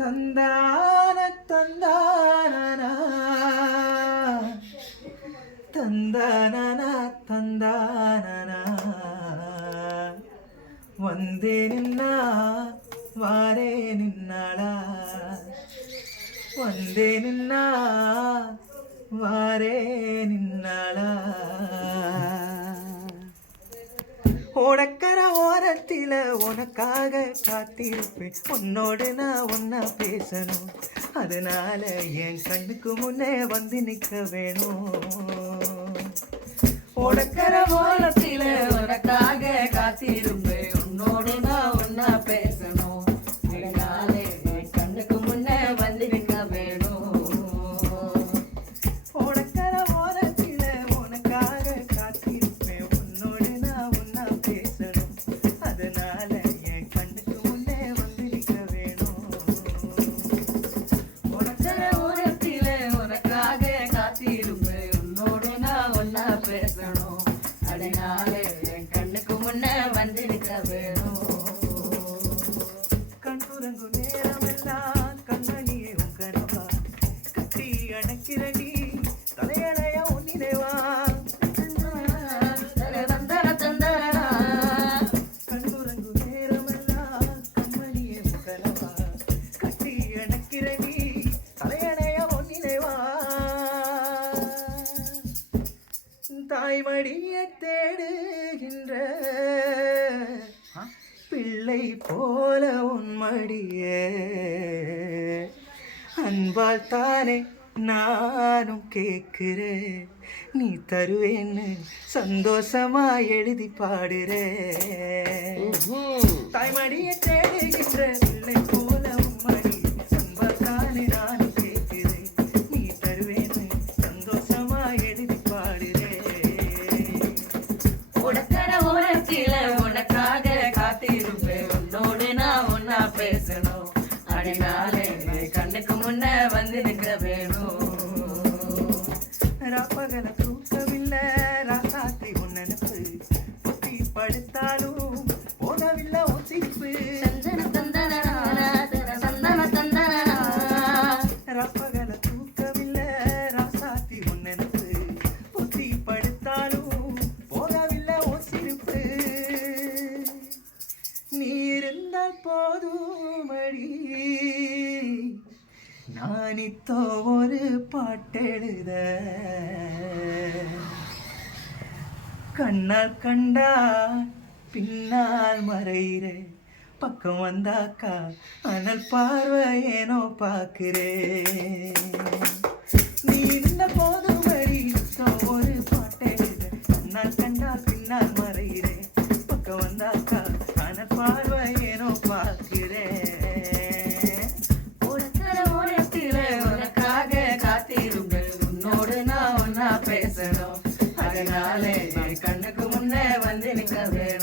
தந்தான தந்தான தந்தான தந்தான வந்தே நின்னா வாரே நின்னாளா வந்தே நின்னா வாரே நின்னாளா ஓடக்கர ஓரத்தில உனக்காக காத்திருப்பேன் உன்னோடு நான் ஒன்னா பேசணும் அதனால என் கண்ணுக்கு முன்னே வந்து நிற்க வேணும் ஓடக்கர ஓரத்தில உனக்காக காத்திருப்பேன் உன்னோடு நான் ஒன்னா பேசணும் அதனால என் கண்ணுக்கு முன்னே வந்து நிற்க வேணும் ஓடக்கர ஓரத்தில உனக்காக காத்திருப்பேன் உன்னோடு நான் ஒன்னா பேசணும் அதனால என் கண்ணுக்கு முன்னே வந்து நிற்க வேணும் ஓடக்கர ஓரத்தில உனக்காக காத்திருப்பேன் உன்னோடு நான் ஒன்னா பேசணும் அதனால என் கண்ணுக்கு முன்னே வந்து நிற்க வேணும் கண்ணுறங்கு நேரமெல்லாம் கண்மணியே உன் கனவா கட்டி அணைக்கிறடி தலையணைய உன்னினைவா கண்ணுறங்கு நேரமெல்லாம் கண்மணியே உன் கனவா கட்டி அணைக்கிறடி தலையணைய உன்னினைவா தாய்மடிய தேடுகின்ற பிள்ளை போல உன்மடிய அன்பால் தானே நானும் கேட்கிறேன் நீ தருவேன்னு சந்தோஷமா எழுதி பாடுறேன் தாய்மடிய தேடுகின்ற பிள்ளை போல உன்மடி அன்பால் தானே நானும் கேட்கிறேன் நீ தருவேன்னு சந்தோஷமா எழுதி பாடுறேன் ஓடக்கர ஓரத்தில உனக்காக காத்திருப்பேன் உன்னோடு நான் ஒன்னா பேசணும் அதனாலே கண்ணுக்கு முன்ன வந்து நிற்க வேணும் ராப்பகல தூக்கவில்லை ராசாத்தி உன்னெனப்பு புத்தி படுத்தாலும் போகவில்லை உன் சிரிப்பு சந்தன தந்தன ராப்பகல தூக்கவில்லை ராசாத்தி உன்னெனப்பு புத்தி படுத்தாலும் போகவில்லை உன் சிரிப்பு நீ இருந்தால் போதுமடி நானித்தோ ஒரு பாட்டெழுத கண்ணால் கண்டா பின்னால் மறையிற பக்கம் வந்தாக்கா அனல் பார்வை ஏனோ பார்க்கிறேன் நீ இருந்த போதுமடி ஒரு பாட்டெழுத கண்ணால் கண்டா பின்னால் மறையிறேன் பக்கம் வந்தாக்கா அனல் பார்வை ஏனோ பார்க்கிறேன் உன்னோடு நான் ஒன்னா பேசணும் அதனாலே கண்ணுக்கு முன்னே வந்து நிற்க வேணும்